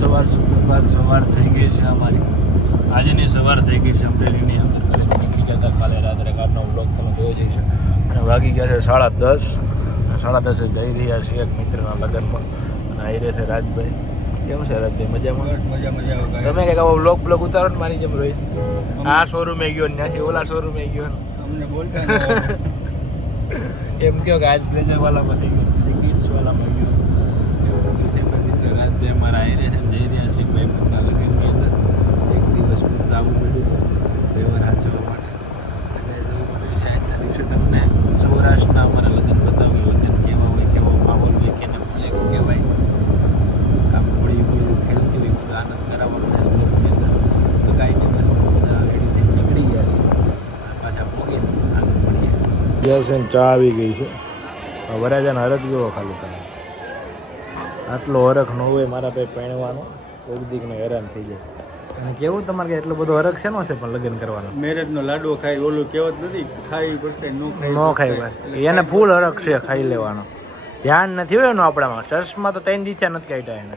સવાર થઈ ગઈ છે અમારી. આજની સવાર થઈ ગઈ છે. અમરેલીની અંદર ઘરેથી નીકળી ગયા હતા કાલે રાત્રે. કાલનો બ્લોગ તમે જોઈ છે. અને વાગી ગયા છે 10:30. 10:30 જઈ રહ્યા છીએ એક મિત્રના લગ્નમાં. અને આવી રહ્યા છે રાજભાઈ. કેમ છે રાજભાઈ? મજામાં? મજા. તમે કંઈક આવો બ્લોગ ઉતારો ને મારી જેમ રોહિત. આ શોરૂમે ગયો ને ત્યાંથી ઓલા શોરૂમે ગયો ને અમને બોલતા એમ કહો કે આજ પ્લેઝરવાલામાં થઈ ગયો, પછી કિડ્સવાલામાં ગયો. એવું મિત્ર રાજભાઈ અમારા આવી રહ્યા છે. જઈ રહ્યા છીએ ભાઈ બંધના લગ્નની અંદર. એક દિવસ પૂરતા આવવું પડ્યું હતું વ્યવહાર સાચવવા માટે. અને જવું પડ્યું છે. આજના દિવસે તમને સૌરાષ્ટ્રના અમારા લગ્ન બતાવ્યું. લગ્ન કેવા હોય, કેવો માહોલ હોય, કેને પૂજેલું કહેવાય, આમ હોળી ખેલતી હોય, બધો આનંદ કરાવવાનો છે બ્લોગની અંદર. તો કાંઈ નહીં, બસ બધા રેડી થઈને નીકળી ગયા છે. પાછા પોગીએ આગળ મળીએ. ગેસ અને ચા આવી ગઈ છે. વરાજાને હરખ જેવો ખાલી કરે. આટલો હરખ ન હોય મારા ભાઈ પહેણવાનો. કોઈક દીકને હેરાન થઈ જાય. અને કેવું તમારે કે એટલો બધો હરખ શેનો છે પણ લગ્ન કરવાનો? મેરેજનો લાડવો ખાઈ ઓલું કહેવત નથી, ખાઈ પછી ન ખાઈ ભાઈ. એને ફૂલ હરખ છે ખાઈ લેવાનો. ધ્યાન નથી હોય એનું આપણામાં. ચર્ચમાં તો 3 દિવસ નથી કાઢ્યા એને.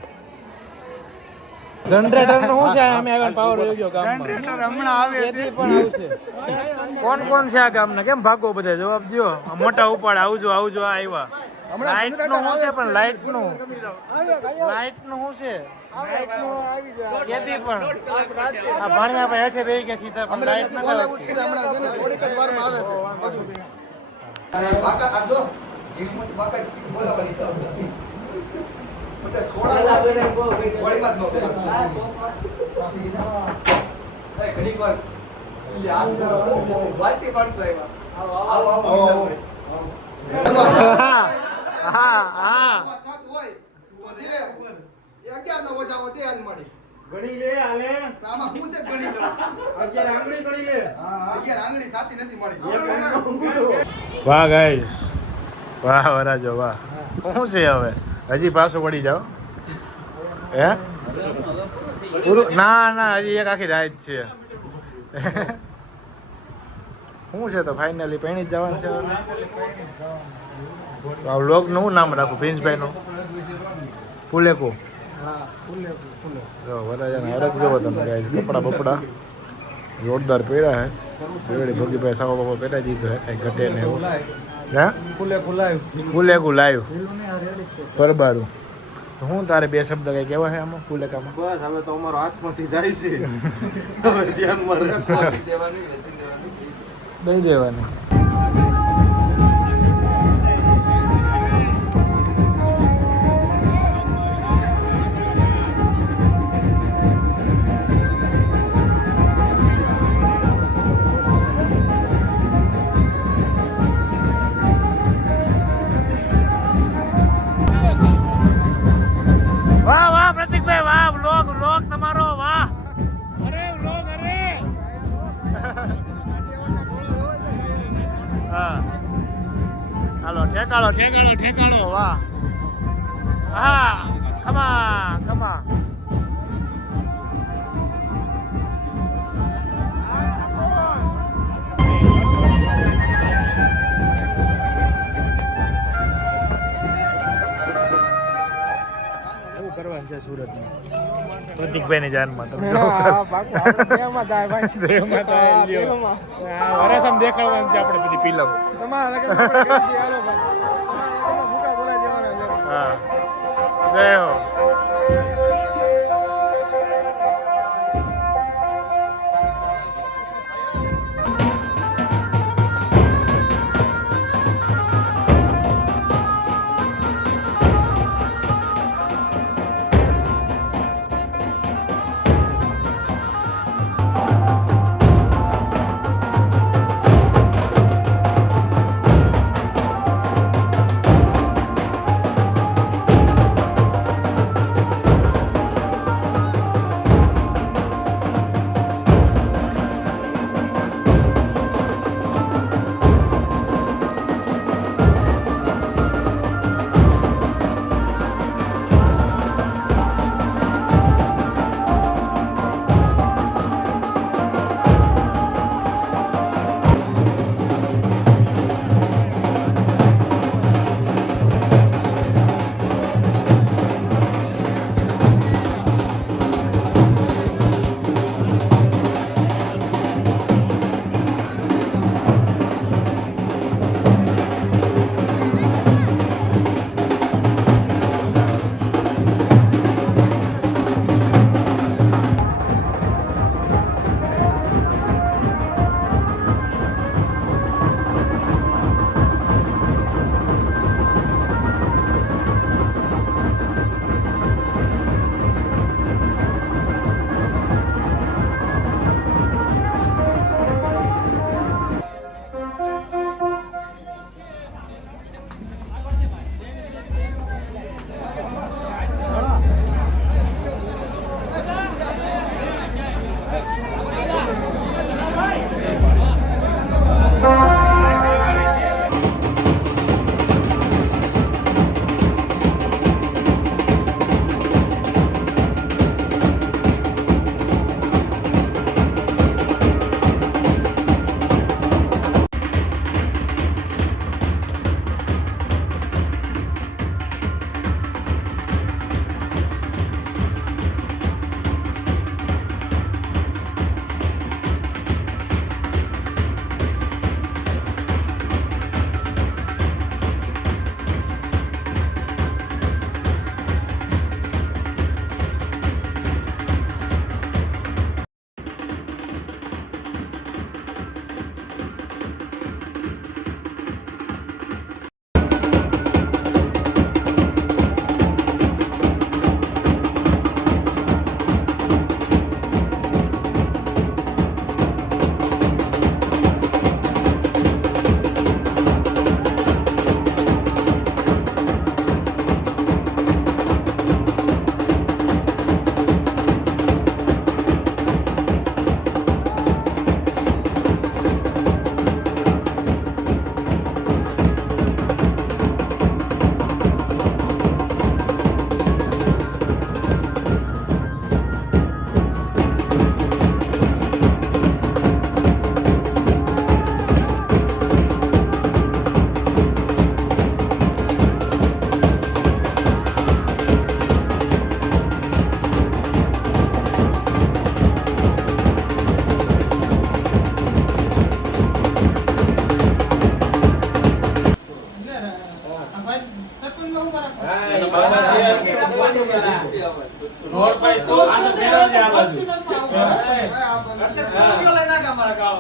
જનરેટર નું શું છે? અમે આગળ પાવર રહી ગયો ગામમાં. જનરેટર હમણાં આવે છે પણ આવશે. કોણ છે આ ગામના? કેમ ભાગો બધા? જવાબ દો. મોટા ઉપાડ આવજો આ આવ્યા. લાઈટ નું શું છે પણ લાઈટ નું શું છે? કેદી પણ આ ભાણિયા ભાઈ હેઠે બેહી ગયા સીધા પણ લાઈટ ન આવે. થોડીક જ વારમાં આવે વાહ ગાઈસ, વાહ વરાજો વાહ. શું છે હવે? હજી પાછું પડી જાઓ. હે પૂરું? ના હજી એક આખી રાત છે. શું છે તો ફાઇનલી પૈણી જ જવાનું છે. તો આ વ્લોગનું શું નામ રાખું પ્રિન્સભાઈનું? ફુલેકુ. વરાજાને હરખ જોવો તમે. કપડા બપડા જોરદાર પહેર્યા હે. બેવડી ભગીભાઈ સાવા બાબા પહેરાઈ દીધું હે. કંઈ ઘટે ને એવું. હે ફુલેકુ લાવ્યું પરબારું. શું તારે 2 શબ્દ કઈ કહેવા છે આમાં ફુલેકામાં? બસ હવે તો અમારો હાથમાંથી જાય છે. હવે ધ્યાનમાં દઈ દેવાની. વાહ પ્રતિકભાઈ વાહ. વ્લોગ તમારો વાહ. અરે વ્લોગ અરે. હા હાલો ઠેકાણો વાહ. હા ખમા કરવાનું છે સુરતની પ્રતિકભાઈ ની જાનમાં. તમે વરસમ દેખાડવાનું છે આપણે બધી ફિલ્મ. હા જય હો.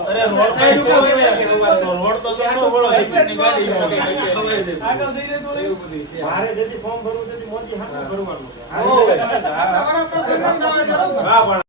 અરે રોડ સાઈડ ઉપર હોય ને રોડ તો નો બોલો ની ગાડી ખવાય દે મારે જેથી ફોર્મ ભરવું તેથી મોટી હાથ ભરવાનું હા પણ